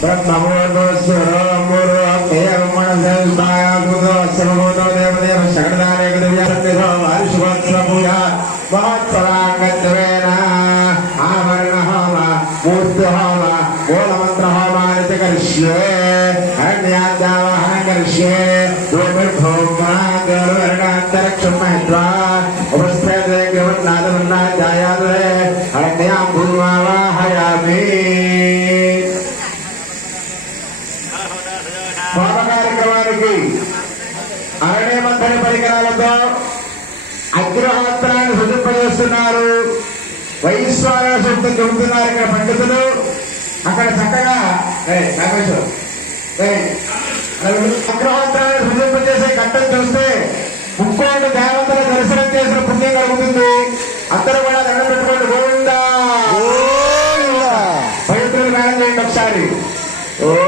నమ పురుషోత్తరాయ నమ వామదేవుయాయ నమ హృదయాయ నమ సఖాయ నమ నేత్రేభ్యో నమ బ్రహ్మణే నమ రుద్రాయ నమ శివాయ నమ ప్రాణాయామం కృత్వా వృద్ధో అరణ్యాం హోమ కార్యక్రమానికి అరణ్యమంతరి పరికరాలతో అగ్రహోత్రాన్ని సుధింపజేస్తున్నారు వైశ్వాన సూక్తం చెబుతున్నారు ఇక్కడ పండితులు. అక్కడ చక్కగా నాగేశ్వర్, అగ్రహోత్రాన్ని సుధింపజేసే ఘట్టం చూస్తే ముక్కోటి దేవతల దర్శనం చేసిన పుణ్యం కలుగుతుంది. అందరూ కూడా దండం పెట్టుకోండి. గోవిందా! పవిత్రులు మేడం చేయండి ఒకసారి. ఓం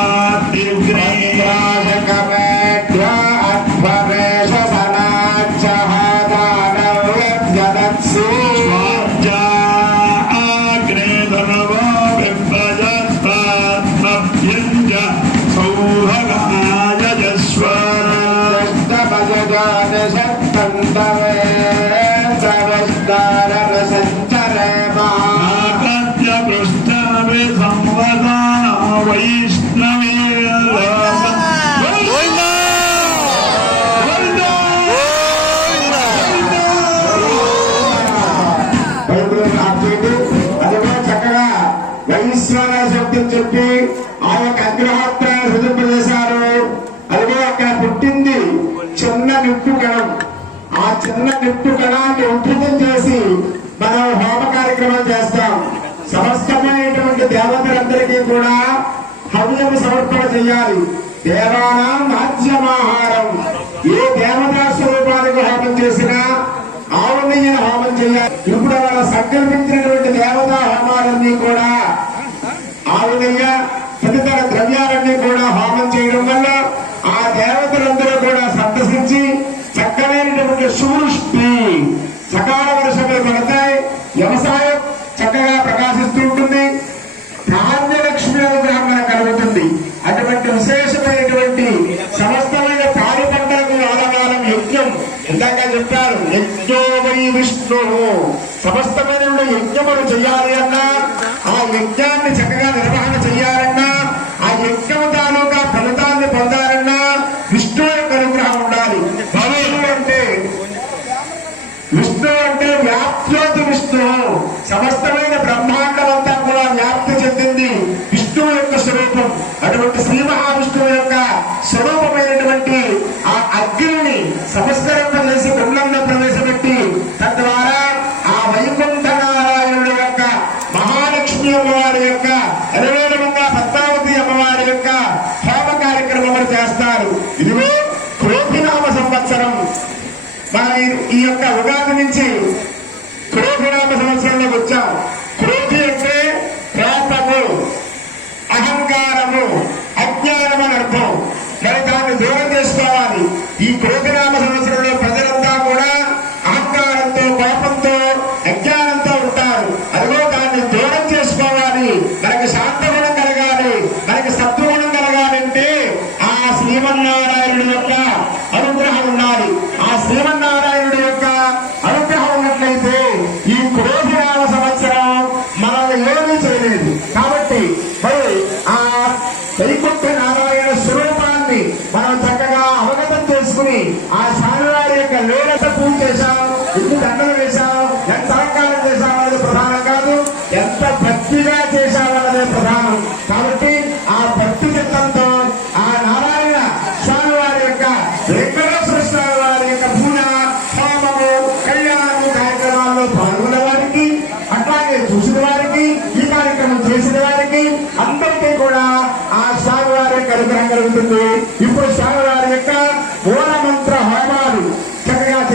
నిప్పు కణాన్ని ఉద్భుతం చేసి మనం హోమ కార్యక్రమం చేస్తాం. సమస్తమైనటువంటి దేవతలందరికీ కూడా హవ్యము సమర్పణ చేయాలి దేవానాం నాజ్యమాహారం ఏ దేవతా స్వరూపానికి హోమం చేసినా ఆవనీయ హోమం చేయాలి ఇప్పుడు వాళ్ళ సంకల్పించినటువంటి దేవతా హోమాలన్నీ కూడా ఆవనీయ తదితర ద్రవ్యాలన్నీ కూడా హోమం చేయడం వల్ల ఆ దేవతలందరూ కూడా సంతసించి చక్కనైనటువంటి సృష్టి సకాల వర్షములు పడతాయి. వ్యవసాయం చక్కగా ప్రకాశిస్తూ ఉంటుంది. ధాన్యలక్ష్మి అనుగ్రహం మనకు కలుగుతుంది. అటువంటి విశేషమైనటువంటి సమస్తమైన పాడి పంటలకు ఆధారం యజ్ఞం. ఇందాక చెప్పారు యజ్ఞోమై విష్ణువు సమస్తమైన యజ్ఞములు చేయాలి అన్నా ఆ యజ్ఞాన్ని చక్కగా నిర్వహణ సమస్తమైన బ్రహ్మాండం అంతా కూడా వ్యాప్తి చెందింది విష్ణువు యొక్క స్వరూపం. అటువంటి శ్రీ మహావిష్ణువు యొక్క స్వరూపమైనటువంటి ఆ అగ్నిని సంస్కరింపజేసి కుండంలో ప్రవేశపెట్టి తద్వారా ఆ వైకుంఠ నారాయణుడు యొక్క మహాలక్ష్మి అమ్మవారి యొక్క అదేవిధంగా పద్మావతి అమ్మవారి యొక్క హోమ కార్యక్రమం చేస్తారు. ఇదిగో క్రోధినామ సంవత్సరం. మరి ఈ- ఈ యొక్క ఉగాది నుంచి క్రోధినామ tchau.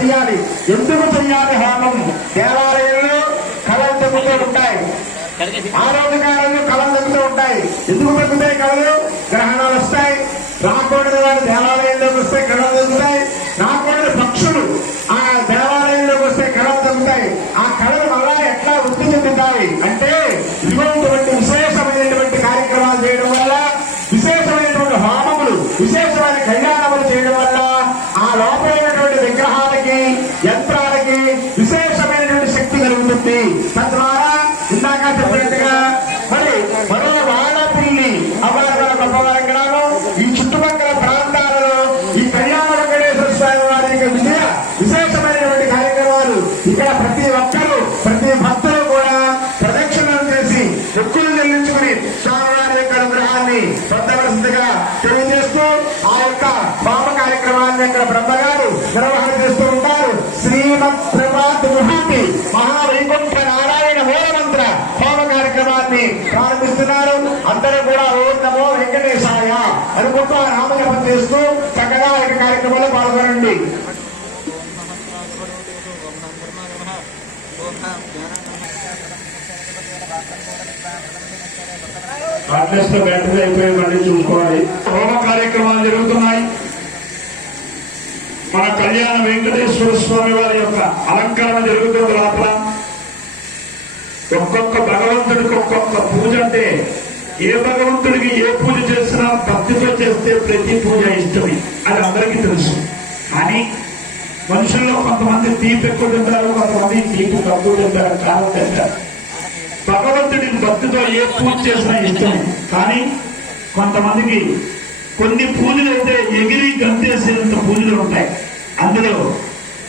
చెయ్యాలి. ఎందుకు చెయ్యాలి హోమం? దేవాలయంలో కళలు తగ్గుతూ ఉంటాయి. ఆరోగ్యకాలంలో కళలు తగ్గుతూ ఉంటాయి. ఎందుకు తగ్గుతాయి కళలు? గ్రహణాలు వస్తాయి. రాకూడదు వారి దేవాలయంలోకి వస్తే కళలు తగ్గుతాయి. రాకూడదు పక్షులు ఆ దేవాలయంలోకి వస్తే కళలు తగ్గుతాయి. ఆ కళలు మళ్ళా ఎట్లా వృద్ధి చెందుతాయి? అంటే ఇటువంటి విశేషమైనటువంటి కార్యక్రమాలు చేయడం వల్ల విశేషమైనటువంటి హోమములు విశేష కళ్యాణములు చేయడం వల్ల ఆ లోపలైనటువంటి విగ్రహాలకి యంత్రాలకి విశేషమైనటువంటి శక్తి కలుగుతుంది తద్వారా ఇందాక చెప్పినట్టుగా మరి మరో వాడపిల్లి అమ్మవారి వల్ల గొప్పవారి గ్రామం ఈ చుట్టుపక్కల ప్రాంతాలలో ఈ కళ్యాణ వెంకటేశ్వర స్వామి వారి యొక్క విజయ విశేషమైనటువంటి కార్యక్రమాలు ఇక్కడ ప్రతి ఒక్కరూ ప్రతి భక్తులు కూడా ప్రదక్షిణలు చేసి మొక్కులు చెల్లించుకుని స్వామివారి యొక్క అనుగ్రహాన్ని పొందవలసిందిగా తెలియజేస్తూ ఆ యొక్క పాప కార్యక్రమాన్ని ఇక్కడ బ్రహ్మగారు నిర్వహణ చేస్తూ ఉంటారు. శ్రీమత్ ప్రభాత్ మహాతి మహావైకుంఠ నారాయణ మూలమంత్ర హోమ కార్యక్రమాన్ని ప్రారంభిస్తున్నారు. అందరూ కూడా ఓ నమో వెంకటేశాయ అనుకుంటూ ఆ నామజపం చేస్తూ చక్కగా ఈ కార్యక్రమంలో పాల్గొనండి. హార్ట్లెస్ లో బ్యాటరీ అయిపోయి మళ్ళీ చూసుకోవాలి. హోమ కార్యక్రమాలు జరుగుతున్నాయి. మన కళ్యాణ వెంకటేశ్వర స్వామి వారి యొక్క అలంకరణ జరుగుతుంది లోపల ఒక్కొక్క భగవంతుడికి ఒక్కొక్క పూజ అంటే ఏ భగవంతుడికి ఏ పూజ చేసినా భక్తితో చేస్తే ప్రతి పూజ ఇష్టమే. అది అందరికీ తెలుసు. కానీ మనుషుల్లో కొంతమంది తీపి ఎక్కువ తింటారు కొంతమంది తీపి తక్కువ తింటారు కాలం తింటారు. భగవంతుడిని భక్తితో ఏ పూజ చేసినా ఇష్టమే కానీ కొంతమందికి కొన్ని పూజలు అయితే ఎగిరి గంతేసేంత పూజలు ఉంటాయి. అందులో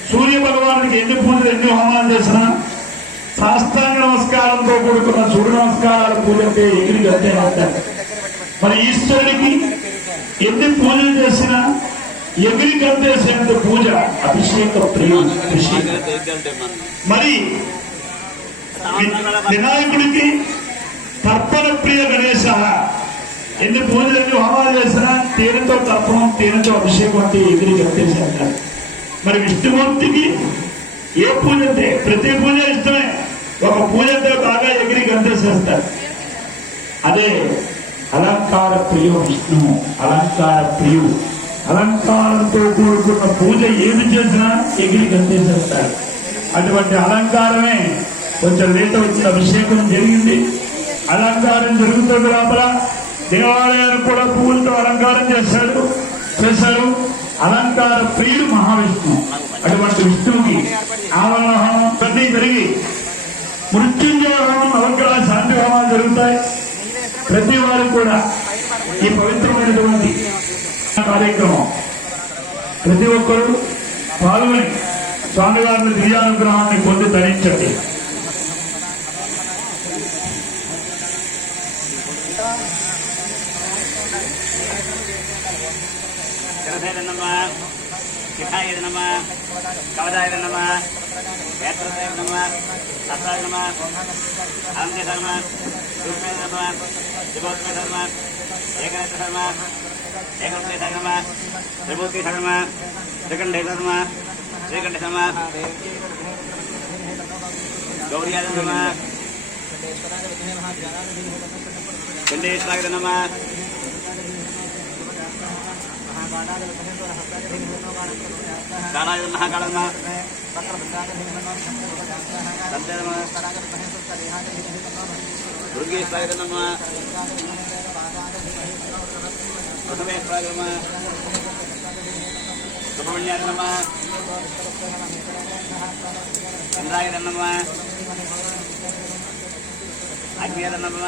సూర్య భగవానుడికి ఎన్ని పూజలు ఎన్ని హోమాలు చేసినా సాష్టాంగ నమస్కారంతో కూడుకున్న సూర్య నమస్కారాల పూజ అంటే ఎగిరి గంతే అంటారు మరి ఈశ్వరుడికి ఎన్ని పూజలు చేసినా ఎగిరి గంతేసేంత పూజ అభిషేక ప్రియం మరి వినాయకుడికి తర్పణ ప్రియ గణేశ. ఎన్ని పూజలు ఎన్ని హోమాలు చేసినా తేనెతో తర్పణం తేనెతో అభిషేకం అంటే ఎగిరి కట్టేసి మరి విష్ణుమూర్తికి ఏ పూజ అంటే? ప్రతి పూజ ఇష్టమే. ఒక పూజ అంటే బాగా ఎగిరి గంటేసేస్తారు అదే అలంకార ప్రియ విష్ణువు అలంకార ప్రియుడు. అలంకారంతో కూడుకున్న పూజ ఏమి చేసినా ఎగిరి గంటేసేస్తారు అటువంటి అలంకారమే కొంచెం లేత వచ్చిన అభిషేకం జరిగింది. అలంకారం జరుగుతుంది లోపల. దేవాలయాలు కూడా పువ్వులతో అలంకారం చేశాడు చేశారు. అలంకార ప్రియుడు మహావిష్ణు అటువంటి విష్ణువుకి ఆవరణ ప్రతి జరిగి మృత్యుంజయ హోమం నవగ్రహ శాంతి హోమాలు జరుగుతాయి. ప్రతి వారు కూడా ఈ పవిత్రమైనటువంటి కార్యక్రమం. ప్రతి ఒక్కరూ పాల్గొని స్వామివారిని దివ్యానుగ్రహాన్ని పొంది ధరించండి నమ శిఖాయ నమ కవదాయ నమ వేత్రసాయ నమ అసాయ నమ ఆంధ్య శర్మ సూక్ష్మ నమ శివోత్మ శర్మ ఏకనేత్ర శర్మ ఏకరుద్ర శర్మ త్రిభూతి శర్మ శ్రీకంఠ శర్మ శ్రీకంఠ శర్మ గౌర్యాద నమ చండేశ్వరాయ నమ कालायुर्नः कालन्मः सन्तेर्मः दुर्गेश्वरायनमः प्रथमेश्वरायनमः सुब्रह्मण्यायनमः चन्द्रायनमः अग्नियनमः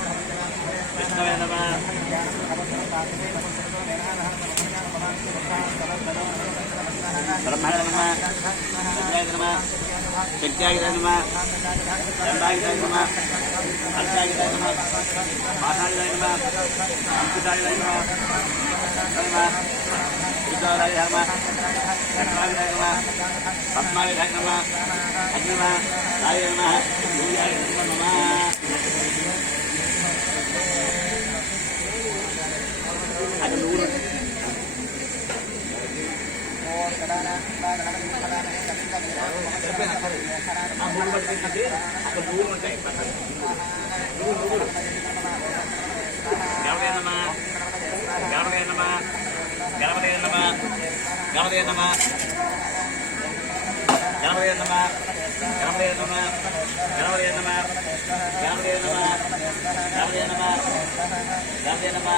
బ్రహ్మణ నమ సత్యాయ నమ శక్త్యాగిర నమ దండాగిర నమ అర్థాగిర నమ పాఠాగిర నమ అంకుశాగిర నమ నమ ఉద్యోగాయ నమ చక్రాగిర నమ పద్మాగిర అగ్నిమ రాయ నమ నమ ఆ మూడు పట్టుకుంటే అక్కడ నూరు ఉంటాయి నూరు నూరు గణపదేనమ్మా గణపదేనమ్మా గణపదేనమ్మా గణపదేనమ్మా గణపదేనమ్మా గణపదేనమ్మా గణపదేనమ్మా గణపదేనమ్మా గణపదేనమ్మా గణపదేనమ్మా